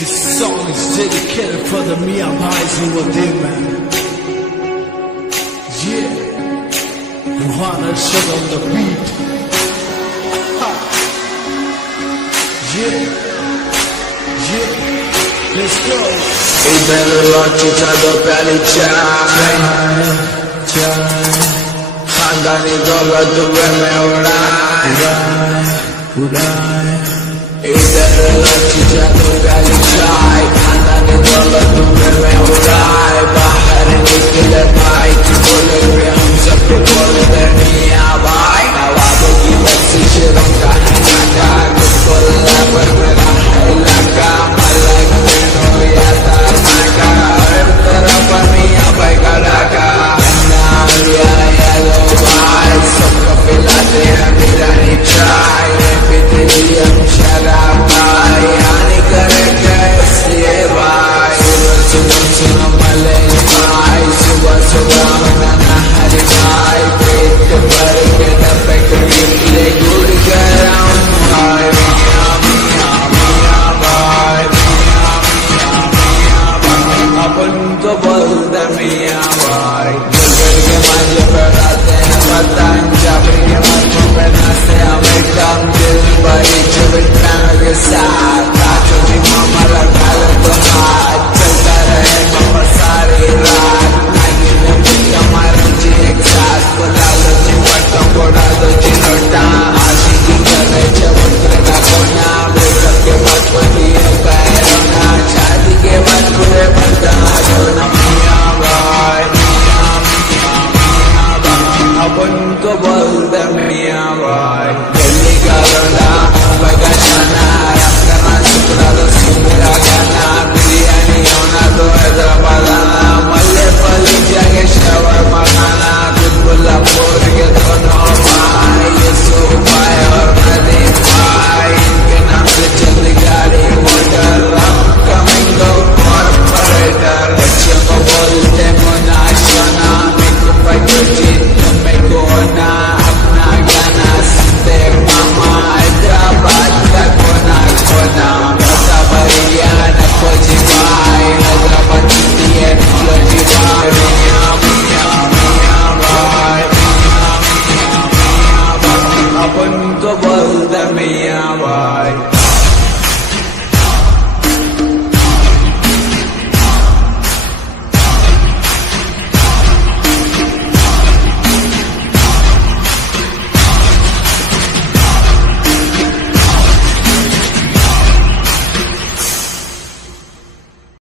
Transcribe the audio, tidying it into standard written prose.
This song is dedicated for the Mia boys who were there, man. Yeah, Johanna shut on the beat. Yeah, let's go. इधर लौटा दो प्याली चाय खानदानी दौलत में उड़ाए इधर